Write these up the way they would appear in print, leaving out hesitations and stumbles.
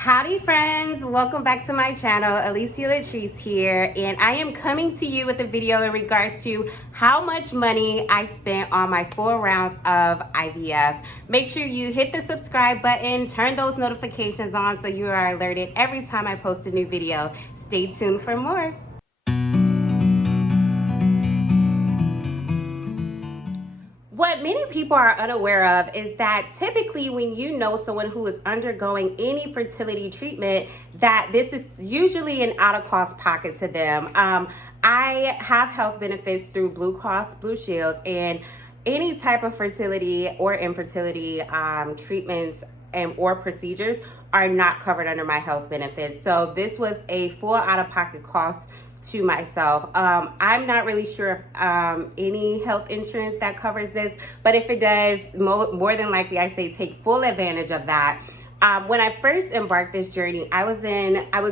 Howdy friends, welcome back to my channel. Alicia Latrice here, and I am coming to you with a video in regards to how much money I spent on my 4 rounds of IVF. Make sure you hit the subscribe button, turn those notifications on so you are alerted every time I post a new video. Stay tuned for more. What many people are unaware of is that typically when you know someone who is undergoing any fertility treatment, that this is usually an out-of-cost pocket to them. I have health benefits through Blue Cross Blue Shield, and any type of fertility or infertility treatments or procedures are not covered under my health benefits. So this was a full out-of-pocket cost to myself. I'm not really sure if any health insurance that covers this, but if it does, more than likely I say take full advantage of that. When I first embarked this journey, I was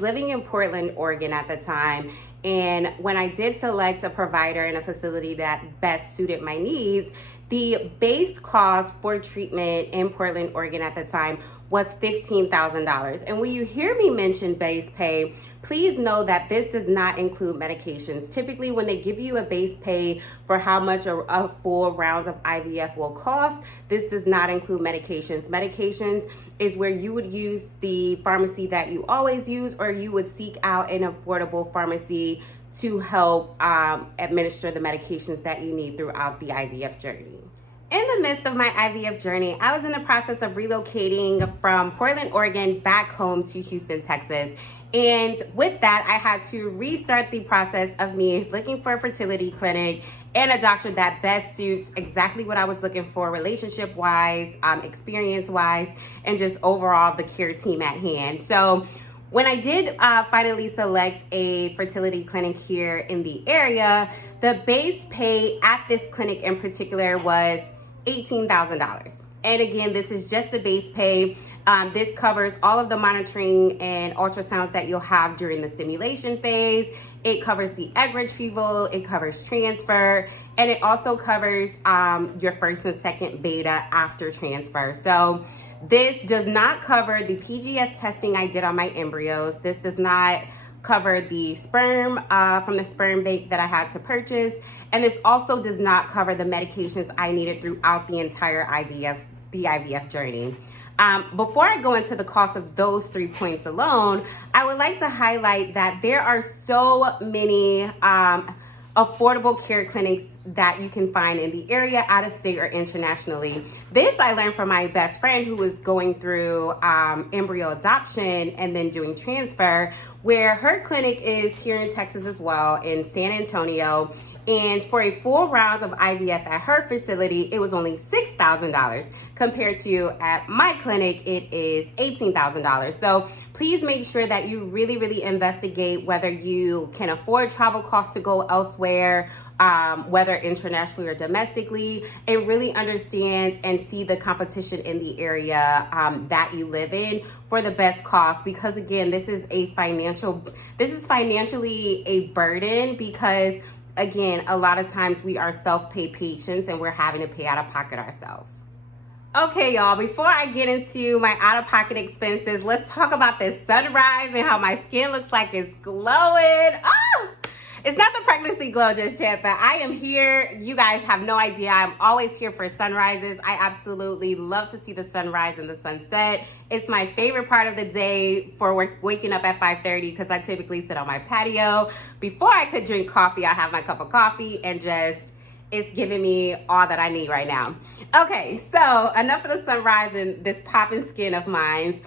living in Portland, Oregon at the time, and when I did select a provider and a facility that best suited my needs, the base cost for treatment in Portland, Oregon at the time was $15,000. And when you hear me mention base pay, please know that this does not include medications. Typically, when they give you a base pay for how much a full round of IVF will cost, this does not include medications. Medications is where you would use the pharmacy that you always use, or you would seek out an affordable pharmacy to help administer the medications that you need throughout the IVF journey. In the midst of my IVF journey, I was in the process of relocating from Portland, Oregon back home to Houston, Texas. And with that, I had to restart the process of me looking for a fertility clinic and a doctor that best suits exactly what I was looking for, relationship-wise, experience-wise, and just overall the care team at hand. So when I did finally select a fertility clinic here in the area, the base pay at this clinic in particular was $18,000. And again, this is just the base pay. This covers all of the monitoring and ultrasounds that you'll have during the stimulation phase. It covers the egg retrieval, it covers transfer, and it also covers your first and second beta after transfer. So this does not cover the PGS testing I did on my embryos. This does not cover the sperm from the sperm bank that I had to purchase. And this also does not cover the medications I needed throughout the entire IVF journey. Before I go into the cost of those 3 points alone, I would like to highlight that there are so many affordable care clinics that you can find in the area, out of state, or internationally. This I learned from my best friend who was going through embryo adoption and then doing transfer, where her clinic is here in Texas as well, in San Antonio. And for a full round of IVF at her facility, it was only $6,000 compared to at my clinic, it is $18,000. So please make sure that you really investigate whether you can afford travel costs to go elsewhere, whether internationally or domestically, and really understand and see the competition in the area that you live in for the best cost. Because again, this is financially a burden, because again, a lot of times we are self-pay patients and we're having to pay out of pocket ourselves. Okay, y'all, before I get into my out-of-pocket expenses, let's talk about this sunrise and how my skin looks like it's glowing. Oh! It's not the pregnancy glow just yet, but I am here. You guys have no idea. I'm always here for sunrises. I absolutely love to see the sunrise and the sunset. It's my favorite part of the day for waking up at 5:30, because I typically sit on my patio. Before I could drink coffee, I have my cup of coffee, and it's giving me all that I need right now. Okay, so enough of the sunrise and this popping skin of mine.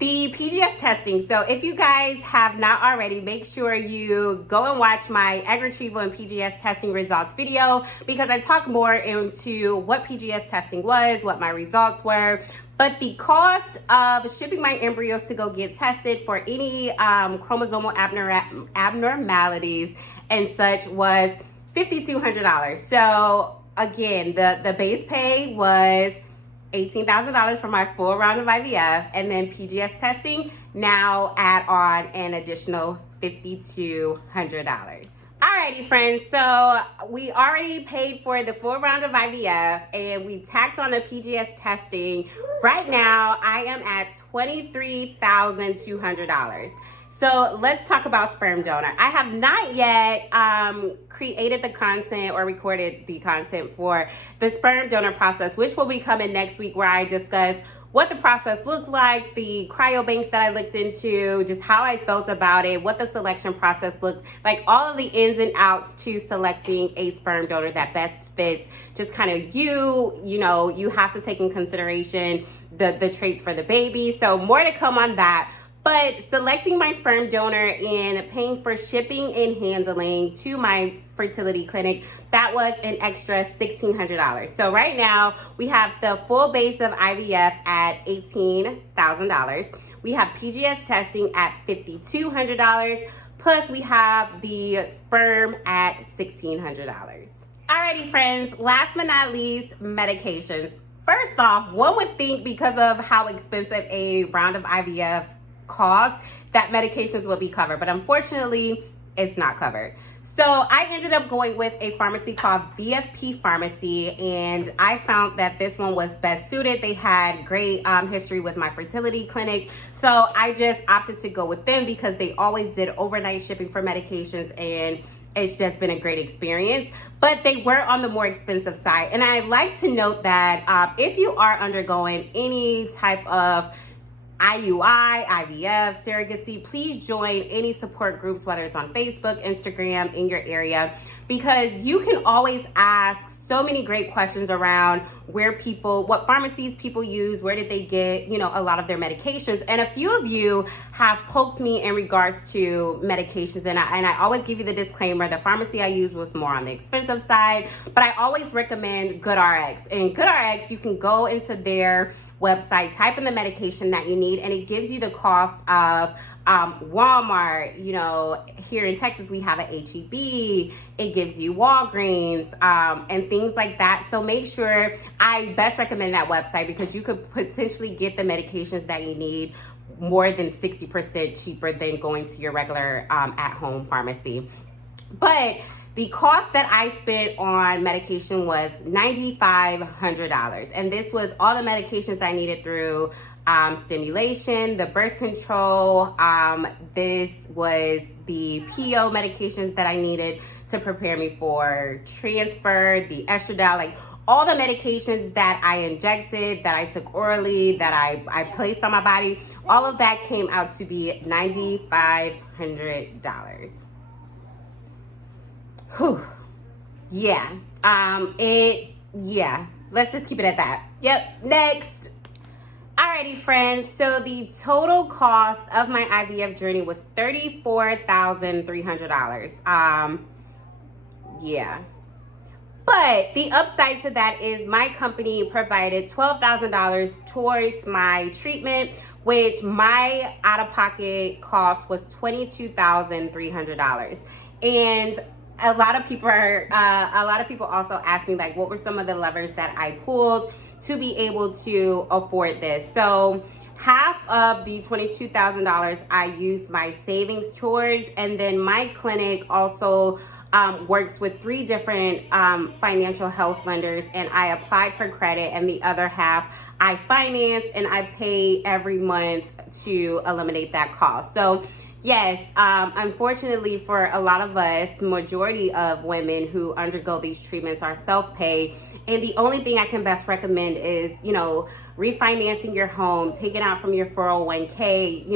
The PGS testing. So if you guys have not already, make sure you go and watch my egg retrieval and PGS testing results video, because I talk more into what PGS testing was, what my results were. But the cost of shipping my embryos to go get tested for any chromosomal abnormalities and such was $5,200. So again, the base pay was $18,000 for my full round of IVF, and then PGS testing now add on an additional $5,200. All right, Alrighty, friends. So we already paid for the full round of IVF and we tacked on the PGS testing. Right now, I am at $23,200. So let's talk about sperm donor. I have not yet created the content or recorded the content for the sperm donor process, which will be coming next week, where I discuss what the process looks like, the cryobanks that I looked into, just how I felt about it, what the selection process looked like, all of the ins and outs to selecting a sperm donor that best fits just kind of you have to take in consideration the traits for the baby. So more to come on that. But selecting my sperm donor and paying for shipping and handling to my fertility clinic, that was an extra $1,600. So right now we have the full base of IVF at $18,000. We have PGS testing at $5,200. Plus we have the sperm at $1,600. Alrighty, friends, last but not least, medications. First off, one would think because of how expensive a round of IVF costs that medications will be covered, but unfortunately it's not covered. So I ended up going with a pharmacy called VFP Pharmacy, and I found that this one was best suited. They had great history with my fertility clinic, so I just opted to go with them because they always did overnight shipping for medications, and it's just been a great experience. But they were on the more expensive side, and I'd like to note that if you are undergoing any type of IUI, IVF, surrogacy, please join any support groups, whether it's on Facebook, Instagram, in your area, because you can always ask so many great questions around what pharmacies people use, where did they get, a lot of their medications. And a few of you have poked me in regards to medications, and I always give you the disclaimer, the pharmacy I used was more on the expensive side, but I always recommend GoodRx. And GoodRx, you can go into their website, type in the medication that you need, and it gives you the cost of Walmart. Here in Texas we have a HEB. It gives you Walgreens and things like that. So make sure, I best recommend that website because you could potentially get the medications that you need more than 60% cheaper than going to your regular at-home pharmacy. But the cost that I spent on medication was $9,500. And this was all the medications I needed through stimulation, the birth control. This was the PO medications that I needed to prepare me for transfer, the estradiol, like all the medications that I injected, that I took orally, that I placed on my body. All of that came out to be $9,500. Whew. Yeah. Let's just keep it at that. Yep. Next. Alrighty, friends. So the total cost of my IVF journey was $34,300. Yeah. But the upside to that is my company provided $12,000 towards my treatment, which my out-of-pocket cost was $22,300. And a lot of people also ask me, like, what were some of the levers that I pulled to be able to afford this? So half of the $22,000 I used my savings towards, and then my clinic also works with 3 different financial health lenders, and I applied for credit, and the other half I finance and I pay every month to eliminate that cost. So yes, unfortunately for a lot of us, majority of women who undergo these treatments are self-pay. And the only thing I can best recommend is, refinancing your home, taking out from your 401k,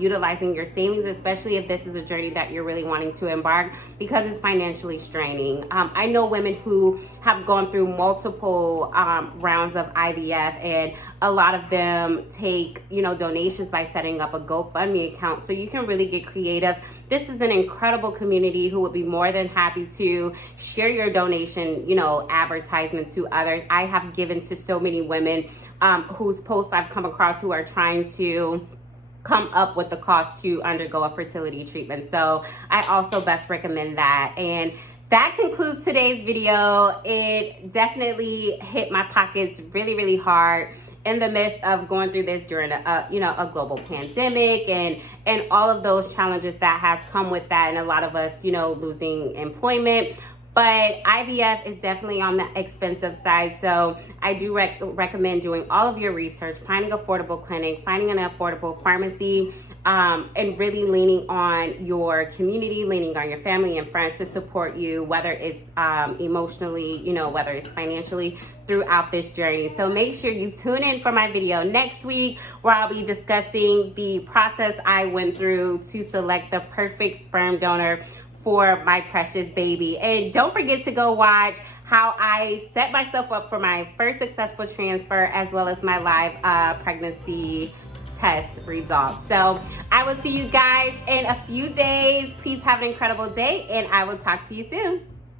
utilizing your savings, especially if this is a journey that you're really wanting to embark, because it's financially straining. I know women who have gone through multiple rounds of IVF, and a lot of them take, donations by setting up a GoFundMe account. So you can really get creative. This is an incredible community who would be more than happy to share your donation, advertisement to others. I have given to so many women whose posts I've come across who are trying to come up with the cost to undergo a fertility treatment. So I also best recommend that. And that concludes today's video. It definitely hit my pockets really, really hard. in the midst of going through this during a global pandemic and all of those challenges that has come with that, and a lot of us, losing employment. But IVF is definitely on the expensive side. So I do recommend doing all of your research, finding an affordable clinic, finding an affordable pharmacy, and really leaning on your community, leaning on your family and friends to support you, whether it's emotionally, whether it's financially, throughout this journey. So make sure you tune in for my video next week, where I'll be discussing the process I went through to select the perfect sperm donor for my precious baby. And don't forget to go watch how I set myself up for my first successful transfer, as well as my live pregnancy test results. So I will see you guys in a few days. Please have an incredible day, and I will talk to you soon.